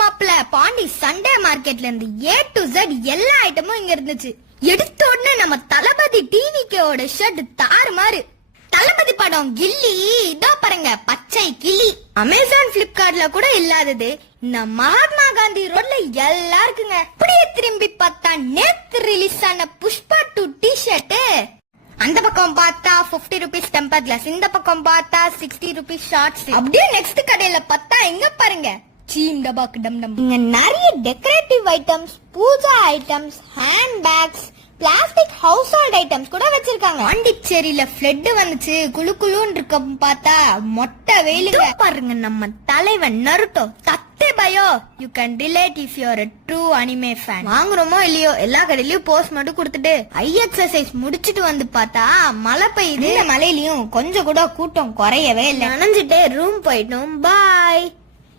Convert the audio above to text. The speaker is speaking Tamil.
மாப்ள பாண்டி சண்டே மார்க்கெட்ல இருந்து A to Z எல்லா ஐட்டமும் இங்க இருந்துச்சு. எடுத்த உடனே நம்ம தளபதி டிவிக்கோட ஷர்ட் தாறுமாறு. தளபதி படம் கில்லி இதோ பாருங்க பச்சை கிளி. அமேசான் பிளிப்கார்ட்ல கூட இல்லாதது இந்த மகாத்மா காந்தி ரோட்ல எல்லாம் இருக்குங்க. அப்படியே திரும்பி பார்த்தா நேத்து ரிலீஸ் ஆன புஷ்பா 2 டி-ஷர்ட். அந்த பக்கம் பார்த்தா 50 rupees டெம்பர் கிளாஸ், இந்த பக்கம் பார்த்தா 60 rupees ஷார்ட்ஸ். அப்படியே நெக்ஸ்ட் கடையில பார்த்தா இங்க பாருங்க சீம் டபாக் டம் டம். இங்க நிறைய decorative items, puja items, hand bags, plastic household items கூட வச்சிருக்காங்க. பாண்டிச்சேரியில ஃப்ளட் வந்துச்சு, குளு குளுன்னு இருக்க பார்த்தா மொட்டை வெயிலுங்க. பாருங்க நம்ம தலைவன் நருட்டோ தத்தே பயோ. You can relate if you are a true anime fan. வாங்குறோமோ இல்லையோ எல்லா கடையிலயும் போஸ்ட் மட்டும் கொடுத்துட்டு ஐ எக்ஸசைஸ் முடிச்சிட்டு வந்து பார்த்தா மழை பெய்யுது. மழையிலயும் கொஞ்சம் கூட கூட்டம் குறையவே இல்லை. நனைஞ்சிட்டே ரூம் போயிட்டோம். பாய்.